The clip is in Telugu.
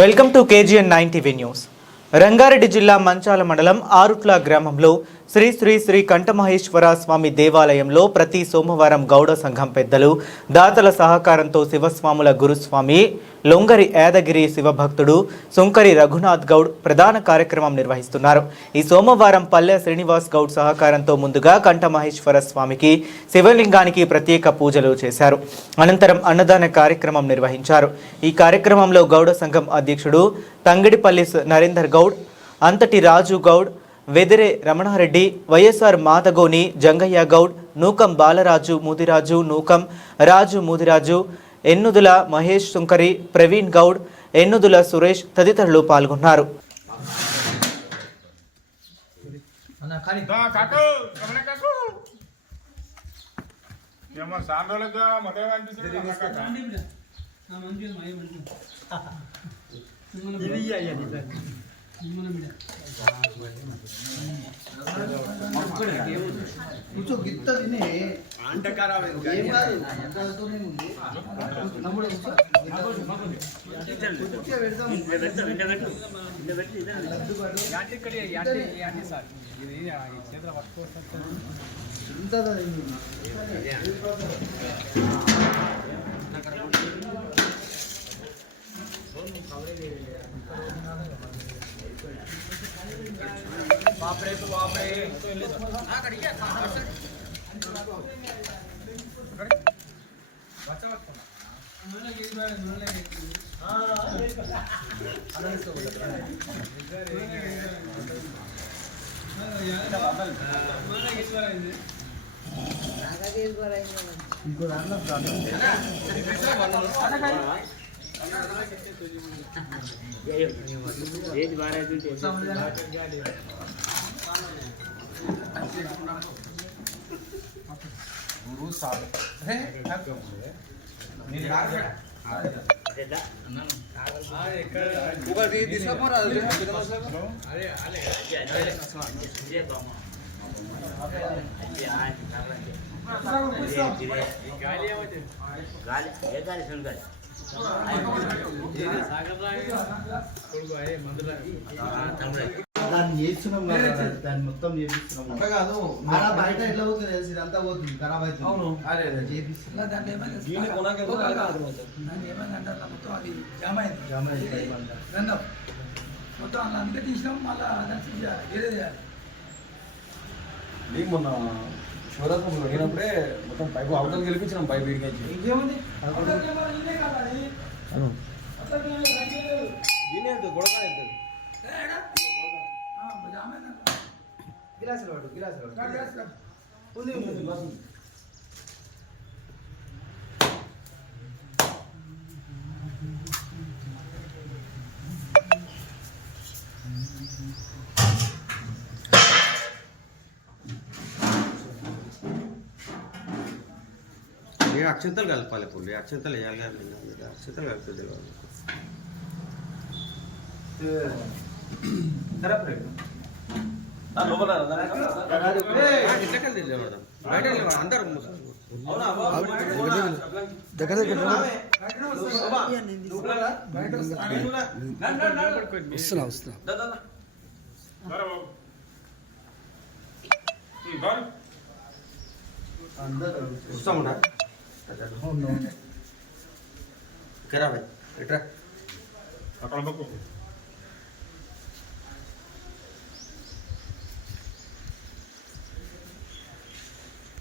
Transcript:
Welcome to KGN 9 TV news. Rangareddy జిల్లా మంచాల మండలం ఆరుట్ల గ్రామంలో శ్రీ శ్రీ శ్రీ కంఠమహేశ్వర స్వామి దేవాలయంలో ప్రతి సోమవారం గౌడ సంఘం పెద్దలు దాతల సహకారంతో శివస్వాముల గురుస్వామి లొంగరి యాదగిరి శివభక్తుడు సుంకరి రఘునాథ్ గౌడ్ ప్రధాన కార్యక్రమం నిర్వహిస్తున్నారు. ఈ సోమవారం పల్లె శ్రీనివాస్ గౌడ్ సహకారంతో ముందుగా కంఠమహేశ్వర స్వామికి శివలింగానికి ప్రత్యేక పూజలు చేశారు. అనంతరం అన్నదాన కార్యక్రమం నిర్వహించారు. ఈ కార్యక్రమంలో గౌడ సంఘం అధ్యక్షుడు తంగిడిపల్లి నరేందర్ గౌడ్, అంతటి రాజు గౌడ్, వెదిరే రమణారెడ్డి, వైఎస్ఆర్ మాదగోని జంగయ్య గౌడ్, నూకం బాలరాజు ముదిరాజు, నూకం రాజు ముదిరాజు, ఎన్నుదుల మహేష్ సుంకరి, ప్రవీణ్ గౌడ్, ఎన్నుదుల సురేష్ తదితరులు పాల్గొన్నారు. దాన్ని చేస్తున్నాం కదా, దాన్ని మొత్తం చేపిస్తున్నాం. అట్లా కాదు, మన బయట ఎట్లా పోతుంది తెలుసు, ఇదంతా పోతుంది, ఖరాబ్ అవుతుంది. అవును, చేపిస్తున్నా. మొన్న శివరాత్రి వెళ్ళినప్పుడే మొత్తం పైపు అవతలు గెలిపించినాం. పైపు ఇడికి ఇంకేముంది గిలాసులు పట్టు, గిలాసులు ఉంది. అక్షంతలు కలపాలి. పుల్లి అక్షంతలు వేయాలి కానీ అక్షంతలు కలుపుతుంది. అందరు వస్తాముండా ఖరాబ్ ఎట్రా అక్కడ